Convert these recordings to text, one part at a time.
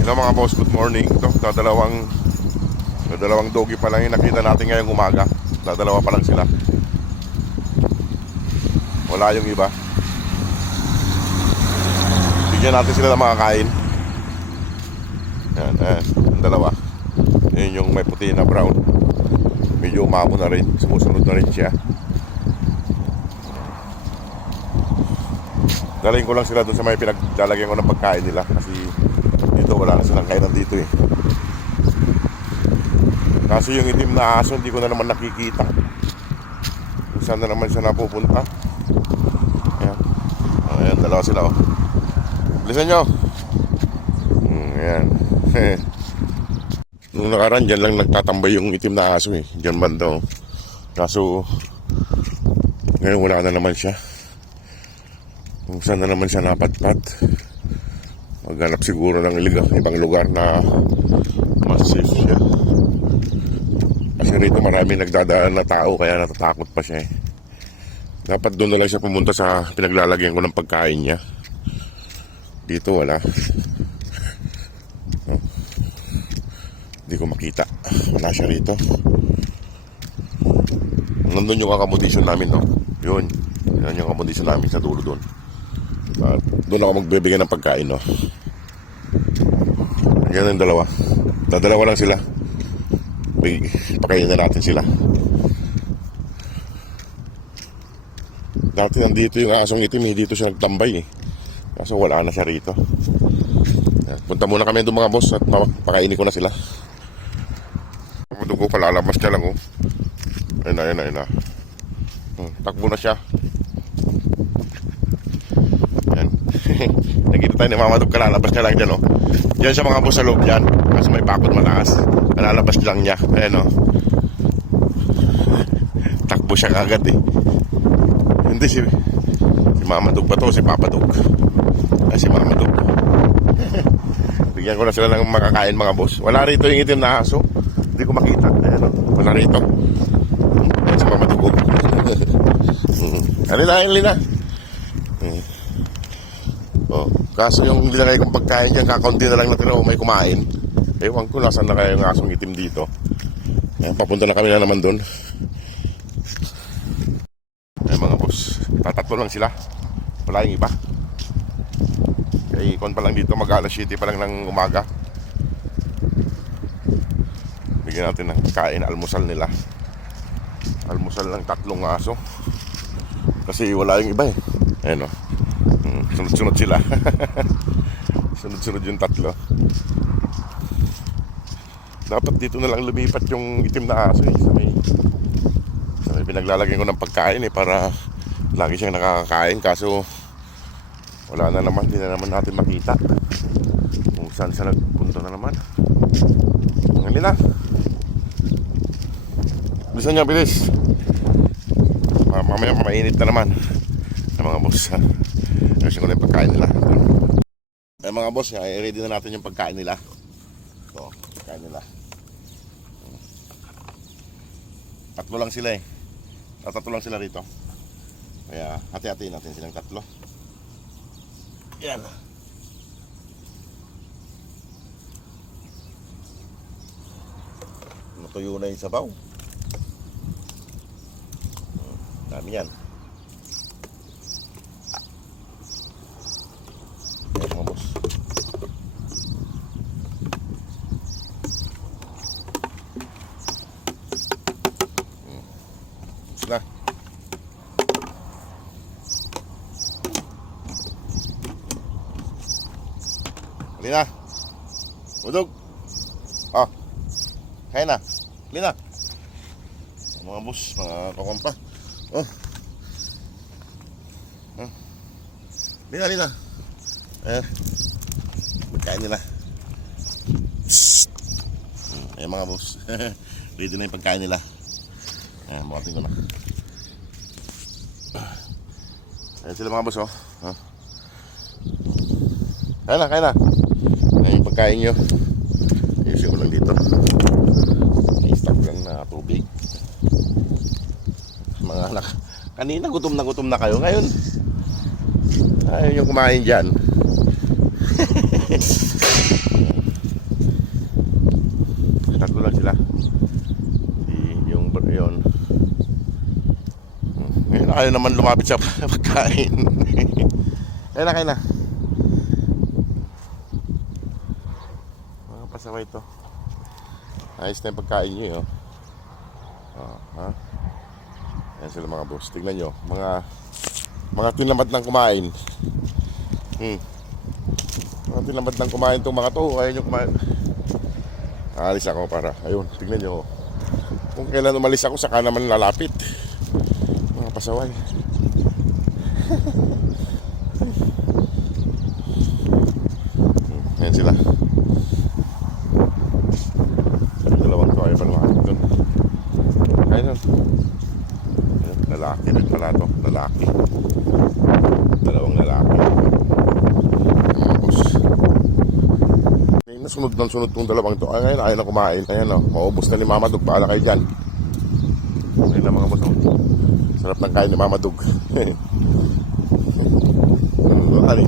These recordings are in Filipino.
Hello mga boss, good morning. Ito, dadalawang doggy pa lang yung nakita natin ngayong umaga. Dadalawa pa lang sila. Wala yung iba. Bigyan natin sila ng mga kain. Yan, yung dalawa. Yun yung may puti na brown. Medyo umamo na rin. Sumusunod na rin siya. Dalhin ko lang sila doon sa may pinaglalagyan ko ng pagkain nila. Kasi dito wala na silang kainan dito eh. Kasi yung itim na aso hindi ko na naman nakikita. Kung saan na naman siya napupunta. Ayan. Ayan, dalawa sila oh. Bilisan nyo. Ayan. Nung nakaraan dyan lang nagtatambay yung itim na aso eh. Dyan banda oh. Kaso ngayon wala na naman siya. Kung saan na naman siya napadpad. Maghanap siguro ng ibang lugar na mas safe siya. Kasi rito marami nagdadaan na tao kaya natatakot pa siya eh. Dapat doon na lang siya pumunta sa pinaglalagyan ko ng pagkain niya. Dito wala. Hindi ko makita. Wala siya rito. Nandun yung accommodation namin no. Yun. Yan yung accommodation namin sa dulo doon. At doon ako magbibigay ng pagkain no. Yan yung dalawa. Dadalawa lang sila. Pakainin na natin sila. Dati nandito yung asong itim eh. Dito siya nagtambay eh. Kaso wala na siya rito. Yan. Punta muna kami doon mga boss. At pakainin ko na sila. Dugo palalabas siya lang oh. Ayun na. Takbo na siya. Yan. Nakita tayo ni Mama Dog kalalabas niya lang dyan oh. Diyan siya mga boss sa loob dyan. Kasi may bakod mataas. Kalalabas lang niya. Ayan oh. Takbo siya kagad eh. Hindi si Mama Dog pa to, si Papa Dog. Ay si Mama Dog. Bigyan ko na sila ng makakain mga boss. Wala rito yung itim na aso. Hindi ko makita. Ayan oh. Wala rito. Ayan si Mama Dog. Halina. Oh, kaso yung nilagay kong pagkain dyan, kakaunti na lang natira o may kumain. Ewan ko, nasan na kaya yung asong itim dito. Ayan, papunta na kami na naman doon. Ayan mga boss, tatatlo lang sila. Wala yung iba. Kaya ikon pa lang dito, mag-alas 7 pa lang ng umaga. Bigyan natin ng kain, almusal nila. Almusal ng tatlong aso. Kasi wala yung iba eh. Ayan o. Sunod-sunod sila. Sunod-sunod yung tatlo. Dapat dito na lang lumipat yung itim na aso eh. Sa may pinaglalagyan ko ng pagkain eh. Para lagi siyang nakakakain. Kaso wala na naman. Hindi na naman natin makita kung saan siya nagpunta na naman. Ngayon na. Bilisan niya, bilis. Mamaya mainit na naman ng mga boss. Kasi ko na yung pagkain nila. Eh mga boss, ready na natin yung pagkain nila. Ito, pagkain nila. Tatlo lang sila eh. Tatlo lang sila rito. Kaya hati-hatiin natin silang tatlo. Yan. Natuyo na yung sabaw. Dami yan. Ayan mga boss. Sila. Halina. Udog. Oh. Kaya na. Halina. Mga boss, mga kakompa. Oh. Halina. Pagkain nila. Ayan mga boss. Ready na yung pagkain nila. Ayan, bukatin ko na. Ayan sila mga boss oh. Kaya na. Ayan yung pagkain nyo. Ayusin ko lang dito. May stock lang na tubig. Mga anak. Kanina gutom na kayo. Ngayon ayaw yung kumain dyan. Ayaw naman lumapit sa pagkain. Kaya na, kaya na. Mga pasaway to. Ayos na yung pagkain nyo, yun. Ha? Ayan sila mga boss. Tignan nyo. Mga tinamad ng kumain. Mga tinamad ng kumain itong mga to. Ayaw nyo kumain. Aalis ako para. Ayun, tignan nyo. Kung kailan umalis ako, saka naman lalapit. Mga pasaway. Ayan sila. Dalawang to. Ayaw pa lumapit doon. Ayun. Lalaki rin pala to. Lalaki. Dalawang lalaki. Tapos nasunod ng sunod tong dalawang to. Ay, ayaw na kumain. Ayan o. Maubos na ni Mama Dug. Paala kayo dyan. Ayun na mga boss. Sarap ng kain ni Mama Dug.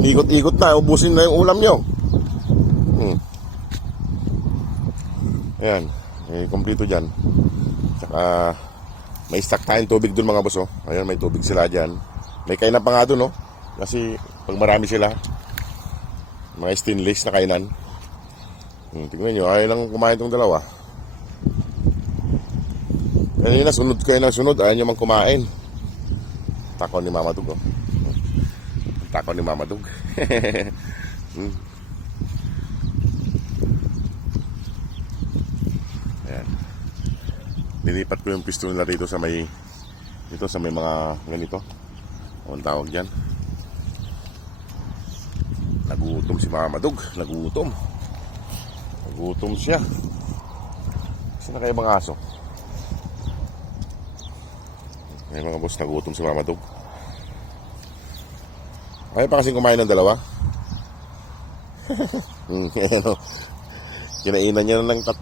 Ikot-ikot na. Ubusin na yung ulam nyo. Ayan. Kompleto dyan. Tsaka may stock tayong tubig dun mga boss. Ayan, may tubig sila dyan. May kainan pa nga dun. Kasi pag marami sila, mga stainless na kainan. Tingnan nyo, ayaw lang kumain itong dalawa. Kanina sunod kayo ng sunod, ayaw nyo mang kumain. Tako ni Mama Dug. Tako ni Mama Dug. Ayan. Nilipat ko yung pisto nila dito sa may mga ganito. Ang tawag dyan. Nagutom si Mama Dug. Nagutom siya. Kasi na kayo mga aso. Ay mga boss, nagutom si Mama Dug. Ayaw pa kasing kumain ng dalawa. Kinainan niya na ng 3.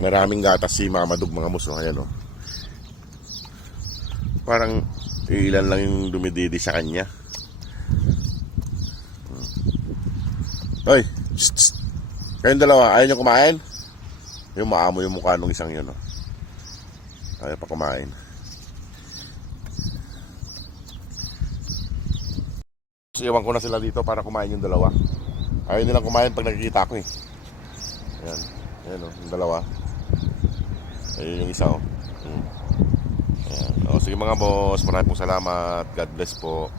Maraming gatas si Mama Dug mga boss. Ayan o. Parang ilan lang yung dumididi sa kanya. Hoy! Kayong dalawa, ayaw nyo kumain? Yung maamo yung mukha nung isang yun. Ayaw pa kumain. So, iwan ko na sila dito para kumain yung dalawa. Ayaw nilang kumain pag nakikita ko eh. Ayan. Ayan o, yung dalawa. Ayun yung isa o. Ayan. O, sige mga boss, maraming pong salamat. God bless po.